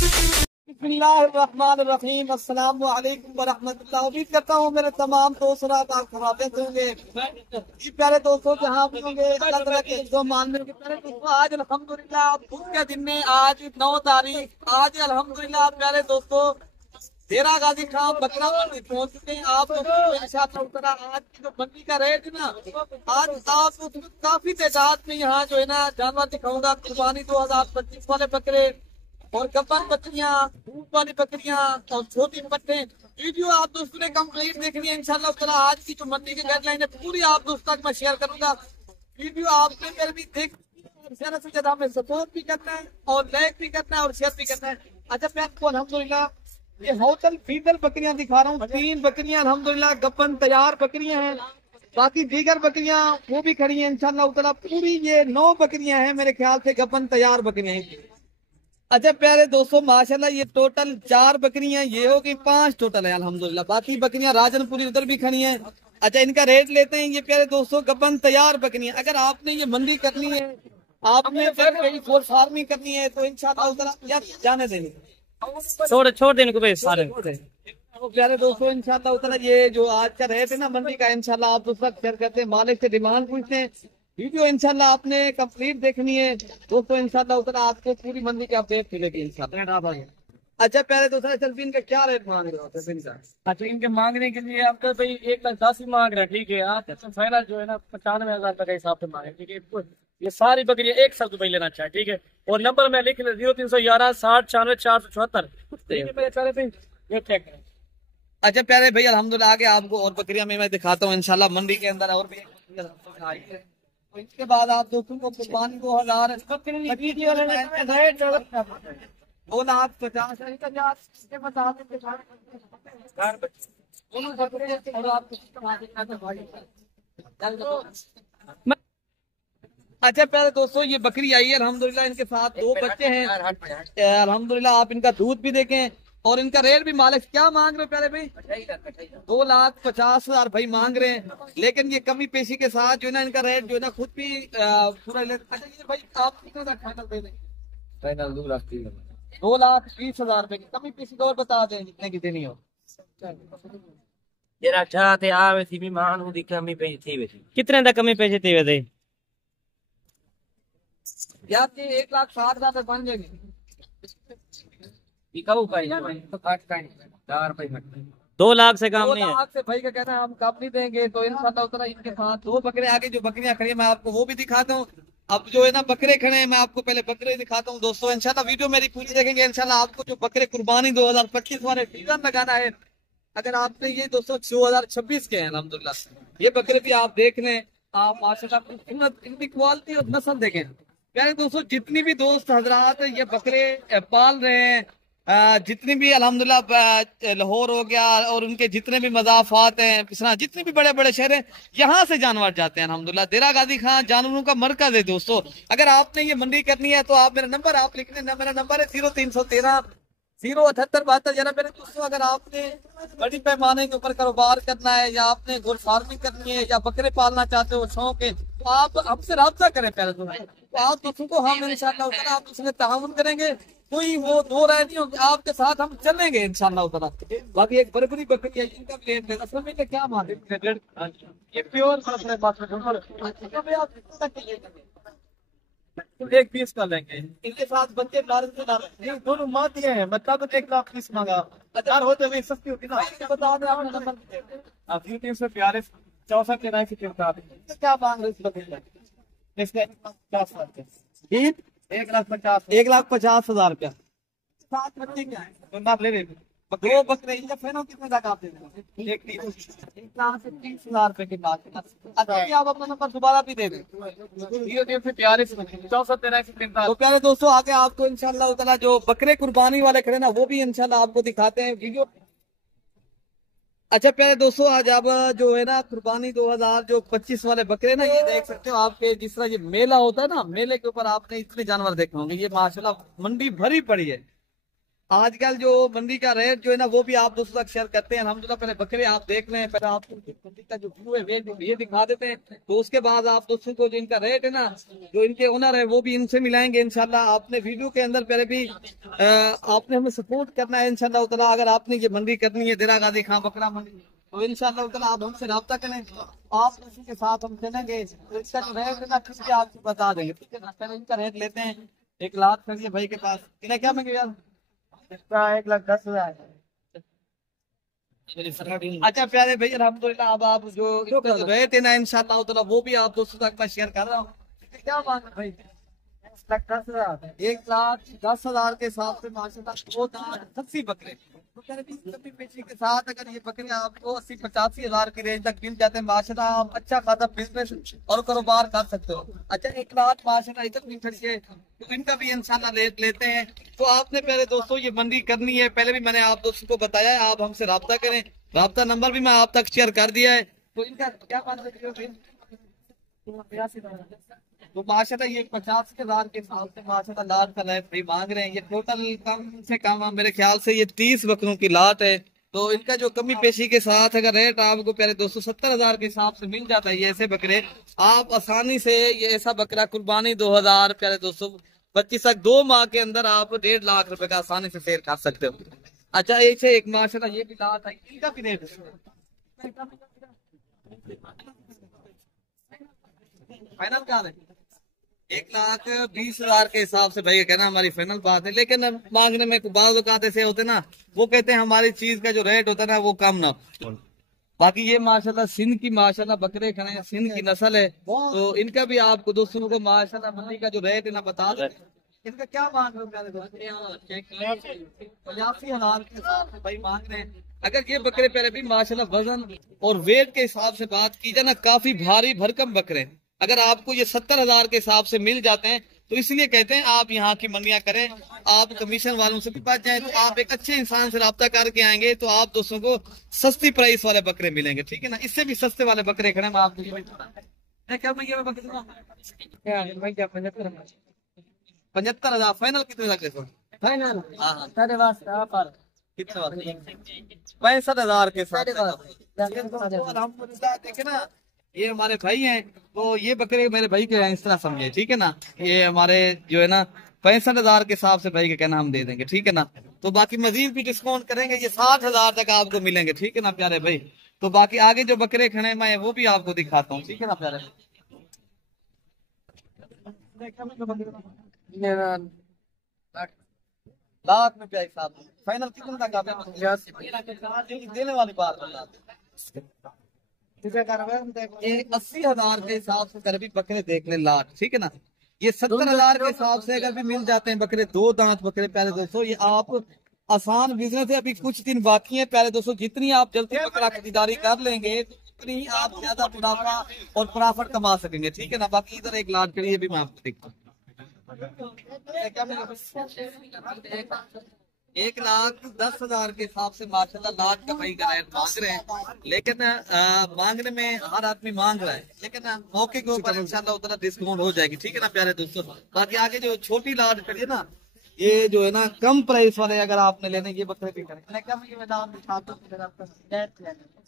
बिस्मिल्लाहिर्रहमानिर्रहीम। अस्सलाम वालेकुम वरहमतुल्लाह। उम्मीद करता हूँ मेरे तमाम दोस्त खराबियत होंगे। जी प्यारे दोस्तों, जहाँ भी होंगे अल्लाह ताला के जो मानने के प्यारे दोस्तों, आज अल्हम्दुलिल्लाह बुध के दिन में आज 9 तारीख आज अल्हम्दुलिल्लाह प्यारे दोस्तों डेरा गाजी खां बकरा मंडी पहुंच चुके हैं। आप इंशाअल्लाह आज की जो मंडी का रेट है ना, आज आप उसमें काफी तादाद में यहाँ जो है ना जानवर दिखाऊंगा। कुर्बानी 2025 वाले बकरे और गब्बर बकरियां, दूध वाली बकरियां और छोटी बकरे। वीडियो आप दोस्तों ने कंप्लीट देखनी है इंशाल्लाह ताला। आज की जो मंडी की गाइडलाइन है पूरी आप दोस्तों तक मैं शेयर करूंगा। वीडियो आपने मेरे भी देख ज्यादा से ज्यादा हमें सपोर्ट भी करना है और लाइक भी करना है और शेयर भी करना है। अच्छा मैं आपको अल्हम्दुलिल्लाह ये होटल फीदर बकरियां दिखा रहा हूँ। 3 बकरियां अल्हम्दुलिल्लाह गब्बन तैयार बकरियां हैं। बाकी दीगर बकरियां वो भी खड़ी हैं इंशाल्लाह ताला। पूरी ये 9 बकरियां हैं मेरे ख्याल से गब्बन तैयार बकरियां हैं। अच्छा प्यारे दोस्तों माशाल्लाह ये टोटल 4 बकरियां ये हो गई, 5 टोटल है अल्हम्दुलिल्लाह। बाकी बकरियां राजनपुरी उधर भी खड़ी हैं। अच्छा इनका रेट लेते हैं ये प्यारे दोस्तों गब्बन तैयार बकरियां। अगर आपने ये मंडी करनी है, आपने फिर कहीं गोल फार्मिंग करनी है तो इंशाल्लाह ताला यार जाने देंगे, छोड़ देने को सारे। तो प्यारे दोस्तों इंशाल्लाह ताला ये जो आज का रेट है ना मंडी का, इंशाल्लाह आप दोस्तों शेयर करते हैं, मालिक से डिमांड पूछते हैं। वीडियो इंशाल्लाह आपने कंप्लीट देखनी है दोस्तों। इंशाल्लाह ताला आपको पूरी मंडी की अपडेट मिलेगी इंशाल्लाह। अच्छा प्यारे दोस्तों चलबीन का क्या रेट मांग रहे हो? अच्छा इनके मांगने के लिए आपका भाई 1,10,000 ही मांग रहा है, ठीक है। आप फाइनल जो है ना 95,000 का हिसाब से मांगे, ठीक है। ये सारी बकरियां एक शब्द भाई लेना चाहिए, ठीक है। और नंबर मैं लिख ले 0311 60 96 474। ये चेक करें। अच्छा प्यारे भाई अल्हम्दुलिल्लाह आगे आपको और बकरियां मैं दिखाता हूँ इंशाल्लाह मंडी के अंदर। और भी तो इसके बाद आप दोस्तों को कुर्बानी 2000 अच्छा प्यारे दोस्तों ये बकरी आई है अल्हम्दुलिल्लाह। इनके साथ 2 बच्चे हैं अल्हम्दुलिल्लाह। आप इनका दूध भी देखें और इनका रेट भी मालिक क्या मांग रहे हो प्यारे भाई? 2,50,000 भाई मांग रहे हैं। लेकिन ये कमी पेशी के साथ जो है ना इनका रेट जो है ना खुद भी पूरा अच्छा ये भाई आप कितने का फाइनल दे देंगे? फाइनल 2,20,000 रुपए की कमी पेशी और बता दें जितने की देनी हो। जरा चाहते आवे थी भी मान हूं दी कमी पे थी वे कितने दा कमी पैसे थी वे यार ये 1,60,000 तक बन जाएंगे। बिकाऊ का तो काट का 4 रुपए घट 2 लाख से काम 2 नहीं है। लाख से भाई का कहना है हम कम नहीं देंगे। तो इंशाल्लाह उतना इनके साथ 2 बकरे आगे जो बकरियां खड़ी हैं मैं आपको वो भी दिखाता हूँ। अब जो है ना बकरे खड़े हैं मैं आपको पहले बकरे दिखाता हूँ दोस्तों। इंशाल्लाह वीडियो मेरी पूरी देखेंगे इंशाल्लाह आपको जो बकरे कुर्बानी 2025 वाले सीजन लगाना है। अगर आपने ये दोस्तों 2026 के हैं अल्हम्दुलिल्लाह ये बकरे भी आप देख लें। आप माशाल्लाह इनकी क्वालिटी और नस्ल देखें। प्यारे दोस्तों जितनी भी दोस्त हजरात ये बकरे पाल रहे हैं, जितनी भी अल्हम्दुलिल्लाह लाहौर हो गया और उनके जितने भी मज़ाफात हैं, पिछड़ा जितने भी बड़े बड़े शहर हैं यहाँ से जानवर जाते हैं अल्हम्दुलिल्लाह। डेरा गाजी खां जानवरों का मरकज है दोस्तों। अगर आपने ये मंडी करनी है तो आप मेरा नंबर आप लिख लें। मेरा नंबर है 0313 07872। जरा मेरे दोस्तों अगर आपने बड़ी पैमाने के ऊपर कारोबार करना है या आपने गोल फार्मिंग करनी है या बकरे पालना चाहते हो शौक है तो आप हमसे राब्ता करें प्यारे दोस्तों। तो आप दोस्तों को हम इंशाअल्लाह आप उसमें ताउन करेंगे। कोई वो दो राय नहीं होगी, आपके साथ हम चलेंगे इंशाअल्लाह ताला। बाकी एक बरबरी बकरी है इनका रेट है असल में क्या मांगे ये प्योर एक पीस का लेंगे। इनके साथ बच्चे नहीं दोनों मातियां हैं मतलब 1,20,000 मांगा। 1000 होते हुए सस्ती होती ना। बता दें आपने नंबर आप 342 64 क्या मांग रहे इस बकरी इसका 1,50,000 रुपया। 7 बच्चे क्या है तो ना ले रहे 2 बकरे फैनो कितने तक आप दे देंगे? 1,30,000 रुपए के बाद। अच्छा आप अपना नंबर दोबारा भी दे दें 0,43 तो प्यारे दोस्तों आगे आपको इंशाल्लाह ताला जो बकरे कुर्बानी वाले खड़े ना वो भी इंशाल्लाह आपको दिखाते हैं वीडियो। अच्छा प्यारे दोस्तों आज अब जो है ना कुर्बानी 2025 वाले बकरे ना ये देख सकते हो आपके जिस तरह ये मेला होता है ना मेले के ऊपर आपने इतने जानवर देखे होंगे। ये माशाल्लाह मंडी भरी पड़ी है। आजकल जो मंडी का रेट जो है ना वो भी आप दोस्तों तक शेयर करते हैं। अल्हम्दुलिल्लाह पहले बकरे आप देख लें, पहले आपको मंडी का जो व्यू है ये दिखा देते हैं, तो उसके बाद आप दोस्तों को जो इनका रेट है ना, जो इनके ओनर है वो भी इनसे मिलाएंगे इंशाल्लाह। आपने वीडियो के अंदर पहले भी आपने हमें सपोर्ट करना है इंशाल्लाह उतना। अगर आपने ये मंडी करनी है देरा गाजी खां बकरा मंडी, तो इंशाल्लाह उतना आप हमसे रब्ता करें, आप उसी के साथ हम चलेंगे। तो इसका जो रेट है ना फिर भी आपको बता देंगे, ठीक है ना। पहले इनका रेट लेते हैं। 1 लाख करिए भाई के पास, इन्हें क्या मांगे यार? इसका 1,10,000। अच्छा प्यारे भाई अल्हम्दुलिल्लाह, अब आप जो रेट है ना इंशाल्लाह उतना वो भी आप दोस्तों तक मैं शेयर कर रहा हूँ। क्या मांग रहे भाई? 1,10,000। 1,10,000 के हिसाब से माशाल्लाह 2,80 बकरे। तो कह रहे कभी पेशी के साथ अगर ये बकरे आपको 80-85 हजार की रेंज तक मिल जाते हैं माशाल्लाह, आप अच्छा खासा बिजनेस और कारोबार कर सकते हो। अच्छा 1 लाख माशाल्लाह इतनी खड़ी है, तो इनका भी इंशाल्लाह रेट लेते हैं। तो आपने पहले दोस्तों ये मंडी करनी है, पहले भी मैंने आप दोस्तों को बताया है, आप हमसे राब्ता करें। राब्ता नंबर भी मैं आप तक शेयर कर दिया है। तो इनका क्या बात है? तो माशाल्लाह ये 85,000 के हिसाब से माशाल्लाह लाट का रेट भाई मांग रहे हैं। ये टोटल कम से कम मेरे ख्याल से ये 30 बकरों की लाट है। तो इनका जो कमी पेशी के साथ अगर रेट आपको प्यारे दोस्तों 70,000 के हिसाब से मिल जाता है, ये ऐसे बकरे आप आसानी से ये ऐसा बकरा कुर्बानी 2,000 प्यारे दोस्तों 25 तक 2 माह के अंदर आप 1.5 लाख रुपए का आसानी से सेल कर सकते हो। अच्छा ऐसे एक माशाल्लाह ये भी लाट है, इनका भी रेट फाइनल क्या है? 1,20,000 के हिसाब से भाई कहना हमारी फाइनल बात है। लेकिन मांगने में बाज़ औक़ात ऐसे होते ना, वो कहते हैं हमारी चीज का जो रेट होता है ना वो कम ना। बाकी ये माशाल्लाह सिंध की माशाल्लाह बकरे खड़े हैं, सिंध की नस्ल है। तो इनका भी आपको दोस्तों को माशाल्लाह मंडी का जो रेट है ना बता दो। इनका क्या मांग रहे हो? 85,000 के हिसाब से भाई मांग रहे हैं। अगर ये बकरे पहले भी माशाल्लाह वजन और वेट के हिसाब से बात की जाए ना, काफी भारी भरकम बकरे। अगर आपको ये 70,000 के हिसाब से मिल जाते हैं, तो इसलिए कहते हैं आप यहाँ की मंडियां करें, आप कमीशन वालों से भी बच जाएं। तो आप एक अच्छे इंसान से रब्ता करके आएंगे तो आप दोस्तों को सस्ती प्राइस वाले बकरे मिलेंगे, ठीक है ना। इससे भी सस्ते वाले बकरे खड़े मैं आपको क्या 75,000 फाइनल कितने लग रहे? फाइनल हाँ साढ़े 5 कितने 65,000 के साथ। देखे ना ये हमारे भाई हैं, तो ये बकरे मेरे भाई के हैं, इस तरह समझे, ठीक है ना। ये हमारे जो है ना 65,000 के हिसाब से भाई के कहना हम दे देंगे, ठीक है ना। तो बाकी मजीद भी डिस्काउंट करेंगे, ये 60,000 तक आपको मिलेंगे, ठीक है ना प्यारे भाई। तो बाकी आगे जो बकरे खड़े मैं वो भी आपको दिखाता हूँ, ठीक है ना प्यारे भाई। लाख में क्या हिसाब फाइनल कितने तक आप देने वाली बात बता। 80,000 के हिसाब से कर भी बकरे देख ले लाख, ठीक है ना। ये 70,000 के हिसाब से अगर भी मिल जाते हैं बकरे, 2 दांत बकरे प्यारे दोस्तों, ये आप आसान बिजनेस है। अभी कुछ दिन बाकी है प्यारे दोस्तों, जितनी आप जल्दी बकरा खरीदारी कर लेंगे उतनी ही आप ज्यादा मुनाफा और प्रॉफिट कमा सकेंगे, ठीक है ना। बाकी इधर एक लाख के लिए भी मैं आपको दिखता हूँ। 1,10,000 के हिसाब से माशाल्लाह लाख का भाई का रेट मांग रहे हैं। लेकिन मांगने में हर आदमी मांग रहा है, लेकिन मौके के ऊपर इंशाल्लाह उतना डिस्काउंट हो जाएगी, ठीक है ना प्यारे दोस्तों। बाकी आगे जो छोटी लाट करिए ना, ये जो है ना कम प्राइस वाले अगर आपने लेने, ये बकरे भी करें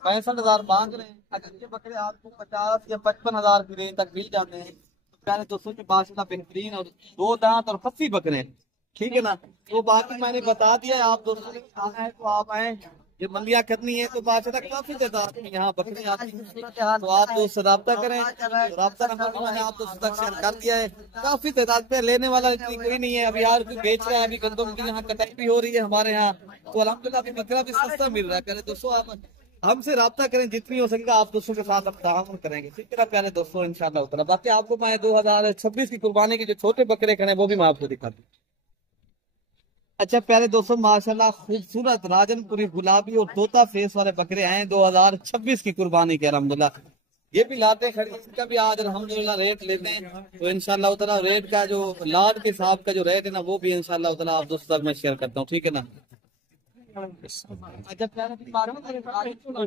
65,000 मांग रहे हैं। अगर ये बकरे आपको 50 या 55,000 की रेंज तक मिल जाते हैं प्यारे दोस्तों के माशाल्लाह बेहतरीन और 2 दांत और फसी बकरे हैं, ठीक है ना। तो बाकी मैंने बता दिया है, आप दोस्तों ने आना है तो आप आए। ये मंडियां करनी है तो माशाल्लाह काफी तादाद में यहाँ बकरे आती हैं, तो आप दोस्त रब्ता करें। रब्ता नंबर भी मैंने आप दोस्तों तक शेयर कर दिया है। काफी तादाद में लेने वाला इतनी कोई नहीं है। अभी यार कोई बेच रहा है, अभी गंदम की यहाँ कटाई भी हो रही है हमारे यहाँ, तो अल्हम्दुलिल्लाह अभी बकरा भी सस्ता मिल रहा है। पहले दोस्तों आप हमसे राब्ता करें, जितनी हो सकेगा आप दोस्तों के साथ हम ताउन करेंगे, ठीक है ना प्यारे दोस्तों इंशाल्लाह उतना। बाकी आपको मैं 2026 की कुर्बानी के जो छोटे बकरे खड़े वो भी मैं आपको दिखा दूँ। अच्छा प्यारे दोस्तों माशाल्लाह खूबसूरत राजनपुरी गुलाबी और तोता फेस वाले बकरे हैं 2026 की कुर्बानी के अल्हम्दुलिल्लाह। ये भी लाते खड़ी, इसका भी आज अल्हम्दुलिल्लाह रेट लेते हैं। तो इंशाल्लाह उतना रेट का जो लाट के हिसाब का जो रेट है ना वो भी इंशाल्लाह उतना आप दोस्तों तक मैं शेयर करता हूँ, ठीक है ना। अच्छा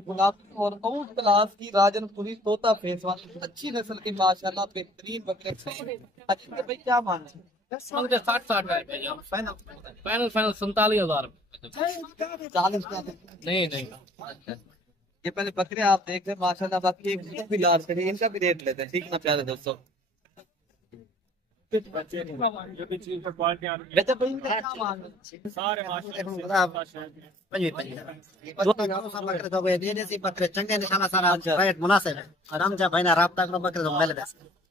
गुलाबी और आउट क्लास की राजनपुरी तोता फेस वाली अच्छी नस्ल की माशाल्लाह बेहतरीन बकरे। अच्छा भाई क्या मांग मांगते 60-60 का फाइनल 47,000। 40 का नहीं नहीं, ये पहले बकरे आप देख रहे हैं माशाल्लाह, बाकी एक भी लार्ज है, इनका भी रेट लेते हैं, ठीक ना प्यारे दोस्तों। बकरे चंगे निशाना सारा रेट मुनासिब है। आराम से भाई ना राब्ता करो, बकरे तो मिल गए।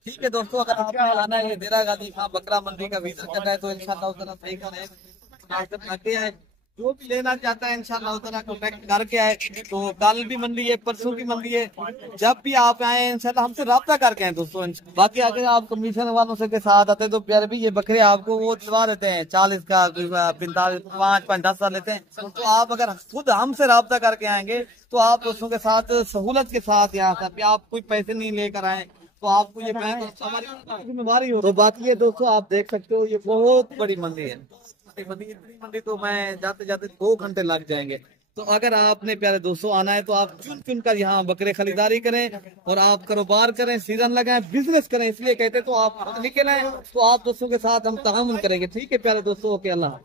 ठीक है दोस्तों, अगर आपने आना है देरा गादी खां बकरा मंडी का विजिट करना है तो इंशाल्लाह उतना सही करें। जो भी लेना चाहता है इंशाल्लाह उतना कॉन्टेक्ट करके आए। तो कल भी मंडी है, परसों की मंडी है, जब भी आप आए इंशाल्लाह हमसे राब्ता करके आए दोस्तों। बाकी अगर आप कमीशन वालों से के साथ आते तो प्यारे भी ये बकरे आपको वो दिलवा देते हैं 40 का, 45, 5-10 लेते हैं। तो आप अगर खुद हमसे राब्ता करके आएंगे तो आप दोस्तों के साथ सहूलत के साथ यहाँ से आप कोई पैसे नहीं लेकर आए तो आपको ये हमारी जिम्मेवारी हो। तो बाकी ये दोस्तों आप देख सकते हो, ये बहुत बड़ी मंडी है। इतनी मंडी तो मैं जाते जाते 2 घंटे लग जाएंगे। तो अगर आपने प्यारे दोस्तों आना है तो आप चुन चुन कर यहाँ बकरे खरीदारी करें और आप कारोबार करें, सीजन लगाएं, बिजनेस करें। इसलिए कहते तो आप निकलें तो आप दोस्तों के साथ हम ताउन करेंगे। ठीक है प्यारे दोस्तों, ओके, अल्लाह।